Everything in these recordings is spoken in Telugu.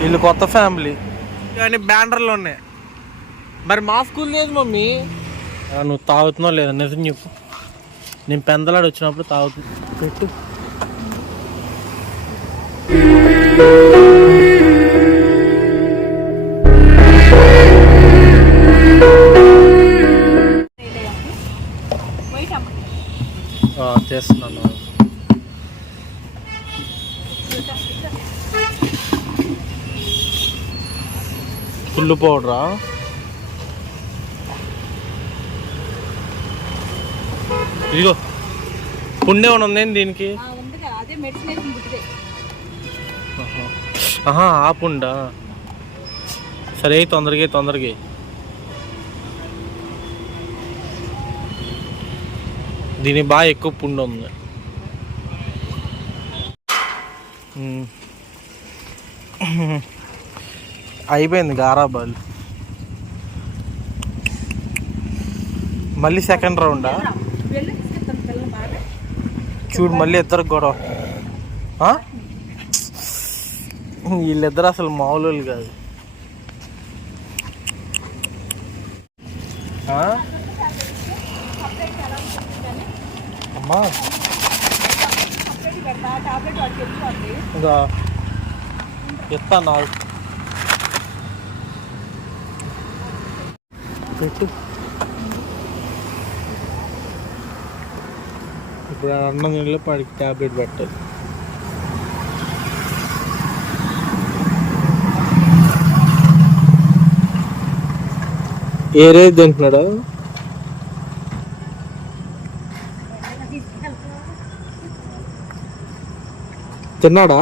వీళ్ళు కొత్త ఫ్యామిలీ కానీ బ్యానర్లు ఉన్నాయి. మరి మా స్కూల్ లేదు మమ్మీ. నువ్వు తాగుతున్నావు లేదా నిజం చెప్పు. నేను పెందలాడు వచ్చినప్పుడు తాగుతు పెట్టు. చేస్తున్నాను. ఫుల్ పౌడరా? ఇదిగో పుండే ఏమైనా ఉందేంటి దీనికి? ఆ పుండా. సరే తొందరగా దీనికి బాగా ఎక్కువ పుండు ఉంది. అయిపోయింది గారాబాలు. మళ్ళీ సెకండ్ రౌండా? చూడు మళ్ళీ ఇద్దరు గొడవ. వీళ్ళిద్దరు అసలు మామూలు కాదు. అమ్మా ఇంకా ఎత్తా నాకు పెట్టు. ఇప్పుడు అన్నం నీళ్ళు పడికి ట్యాబ్లెట్ పెట్టాలి. ఏరేది తింటున్నాడా? తిన్నాడా?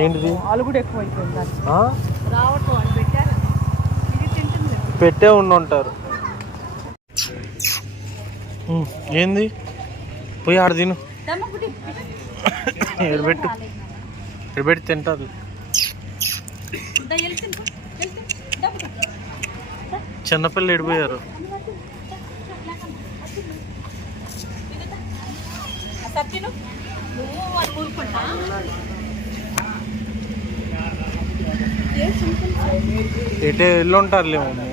ఏంటిది? పెట్టే ఉంటారు. ఏంది? పోయి ఆడ తిను. ఎడబెట్టి తింటారు. చిన్నపిల్లలు ఎడిపోయారు. ఎటే వెళ్ళి ఉంటారులే మమ్మీ.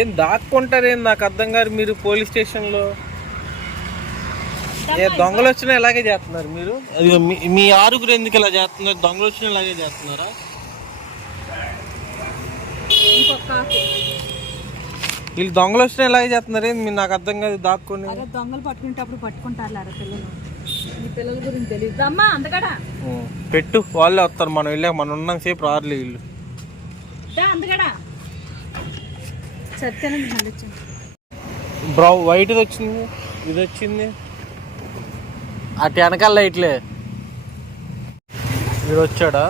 ఏం దాక్కుంటారేం నాకు అర్థం కాదు. మీరు పోలీస్ స్టేషన్లో దొంగలు వచ్చినా ఇలాగే చేస్తున్నారు మీరు. అది మీ ఆరుగురు ఎందుకు ఇలా చేస్తున్నారు? దొంగలు వచ్చినా ఇలాగే చేస్తున్నారా? వీళ్ళు దొంగలు వచ్చినా ఇలాగే చేస్తున్నారు ఏంది? మీరు నాకు అర్థం కాదు. దాక్కుని దొంగలు పట్టుకునేటప్పుడు పట్టుకుంటారు పిల్లల గురించి తెలియదు అమ్మా. అందుకడా పెట్టు, వాళ్ళే వస్తారు. మనం వెళ్ళాక మనం ఉన్నాం సేపు రారులే వీళ్ళు. బ్రౌ వైట్ వచ్చింది, ఇది వచ్చింది. అటు వెనకాల లైట్లే. వీడు వచ్చాడా?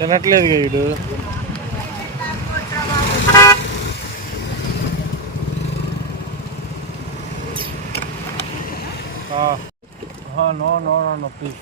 తినట్లేదు వీడు. No please.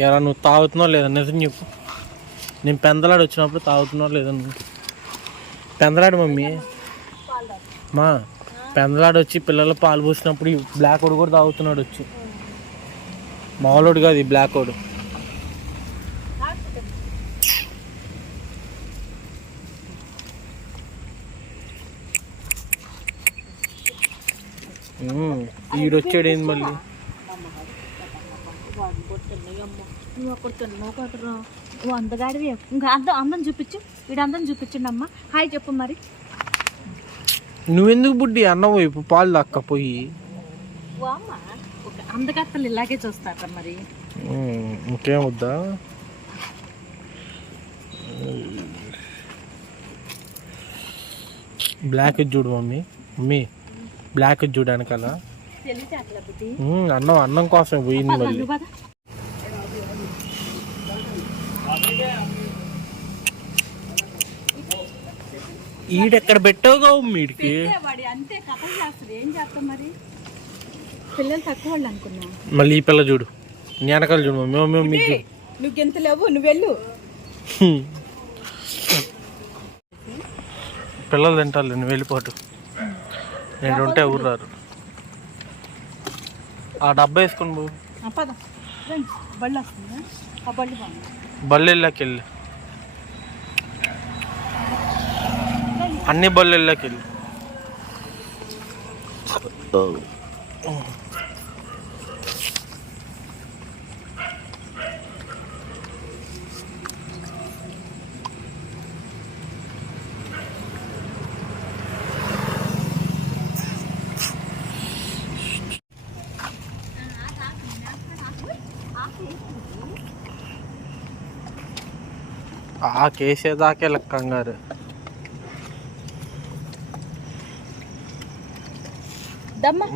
ఎరా నువ్వు తాగుతున్నావు లేదా నిజం చెప్పు. నేను పెందలాడు వచ్చినప్పుడు తాగుతున్నావు లేదా నువ్వు? పెందలాడు మమ్మీ. మా పెందలాడు వచ్చి పిల్లలు పాలు పోసినప్పుడు బ్లాక్ ఓడు కూడా తాగుతున్నాడు వచ్చి. మామూలుడు కాదు ఈ బ్లాక్ ఓడు. ఈడొచ్చాడు ఏంది మళ్ళీ? అందగాడివి ఇంకా అందం చూపించు. వీడు అందం చూపించండి అమ్మ. హాయ్ చెప్పు మరి. నువ్వెందుకు బుడ్డి అన్నం వైపు పాలు దక్కపోయి? అందగత్తలు ఇలాగే చూస్తారా మరి. ఇంకేం వద్దా? బ్లాక్ చూడు మమ్మీ. బ్లాక్ చూడు వెనకాల. తెలివితేటలా బుద్ధి. అన్నం కోసం పోయింది మళ్ళీ. నువ్వు పద. ఈడెక్కడ పెట్టావుగా మీడికి. వాడి అంతే కథలు చేస్తుంది, ఏం చేస్తాం మరి. పిల్లలు తక్కువ వాళ్ళు అనుకున్నా. మళ్ళీ ఈ పిల్ల చూడు వెనకాల చూడు మమ్మీ. మీకు నువ్వు ఎంత లేవు, నువ్వు వెళ్ళు. పిల్లలు తింటారు, నువ్వు వెళ్ళిపోటు. నేను ఉంటే ఊర్రారు. ఆ డబ్బా వేసుకుని పో. పద బళ్ళు వస్తుందా? ఆ బళ్ళు బాగుంది. బల్లెళ్ళకి వెళ్ళి అన్ని బల్లెళ్ళకి వెళ్ళి. ఆ కేసేదాకే లెక్కంగారు.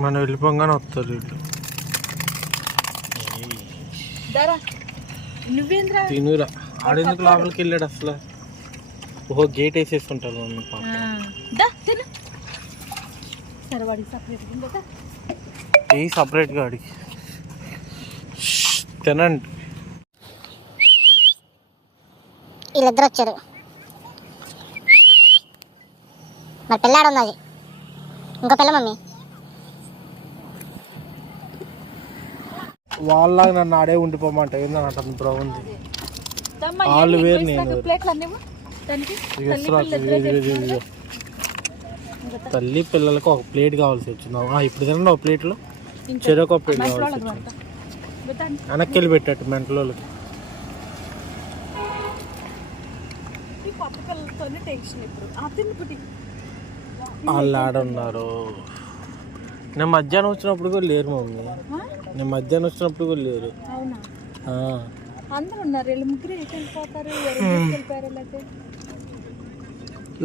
మనం వెళ్ళిపోగానే వస్తారు వీళ్ళు. తినురా. ఆడెందుకు లోపలికి వెళ్ళాడు అసలు? ఓహో గేట్ వేసేస్తుంటారు మమ్మీ పాప. ఏ సపరేట్గా అడిగి తినండి. వీళ్ళిద్దరు వచ్చారు. మరి పిల్లాడు ఉన్నది, ఇంకో పిల్ల మమ్మీ. వాళ్ళలాగా నన్ను ఆడే ఉండిపోమంట. ఏందని అంటుంది బ్రో ఉంది. వాళ్ళు వేరు నేను. తల్లి పిల్లలకు ఒక ప్లేట్ కావాల్సి వచ్చిందా? ఇప్పుడు తినండి ఒక ప్లేట్లో. చెరొక ప్లేట్ కావాల్సి వచ్చింది. వెనక్కి వెళ్ళి పెట్టట్టు మెంటలోళ్ళకి. వాళ్ళు ఆడున్నారు. నేను మధ్యాహ్నం వచ్చినప్పుడు కూడా లేరు మమ్మీ. నేను మధ్యాహ్నం వచ్చినప్పుడు కూడా లేరు.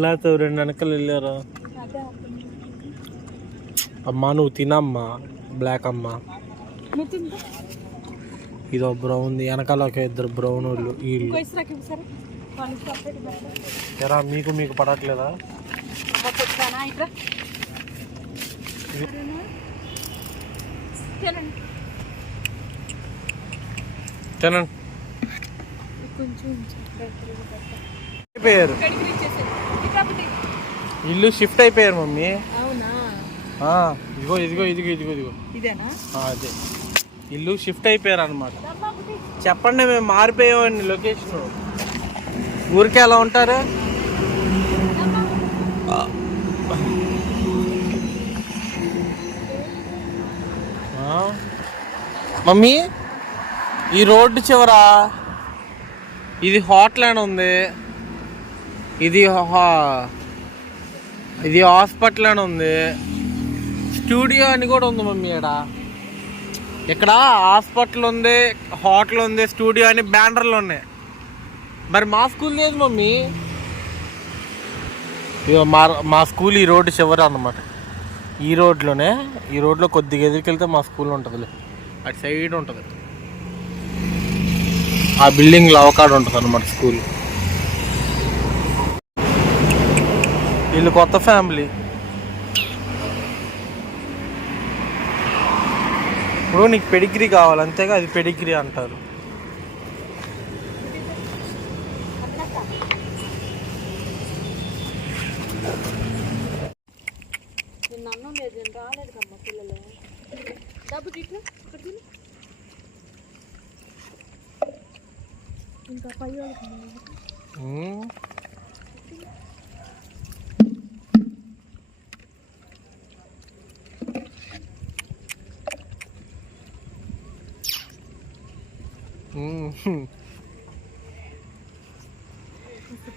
లేకపోతే రెండు వెనకలు వెళ్ళారా? అమ్మా నువ్వు తినమ్మా. బ్లాక్ అమ్మా. ఇదో బ్రౌన్ వెనకాల ఒక ఇద్దరు బ్రౌన్ వాళ్ళు. వీళ్ళు ఎరా మీకు పడట్లేదా? తినండి. ఇల్లు షిఫ్ట్ అయిపోయారు మమ్మీ. ఇదిగో అదే ఇల్లు షిఫ్ట్ అయిపోయారు అనమాట. చెప్పండి మేము మారిపోయామండి లొకేషన్. ఊరికే అలా ఉంటారు. మమ్మీ ఈ రోడ్డు చివరా ఇది హోటల్ అని ఉంది. ఇది హాస్పిటల్ అని ఉంది. స్టూడియో అని కూడా ఉంది మమ్మీ. ఇక్కడ హాస్పిటల్ ఉంది, హోటల్ ఉంది, స్టూడియో అని బ్యానర్లు ఉన్నాయి. మరి మా స్కూల్ లేదు మమ్మీ. మా స్కూల్ ఈ రోడ్డు చివర అన్నమాట. ఈ రోడ్లో కొద్దిగా ఎదురుకెళ్తే మా స్కూల్ ఉంటుంది. అటు సైడ్ ఉంటుంది. ఆ బిల్డింగ్లో అవకాడ ఉంటుంది అన్నమాట స్కూల్. వీళ్ళు కొత్త ఫ్యామిలీ. ఇప్పుడు నీకు పెడిగ్రీ కావాలి అంతేగా, అది పెడిగ్రీ అంటారు. ఇంకా పై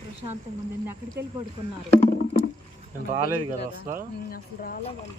ప్రశాంతంగా ఉంది. అక్కడికి వెళ్ళి పడుకున్నారు. రాలేదు కదా అసలు రాలే వాళ్ళు.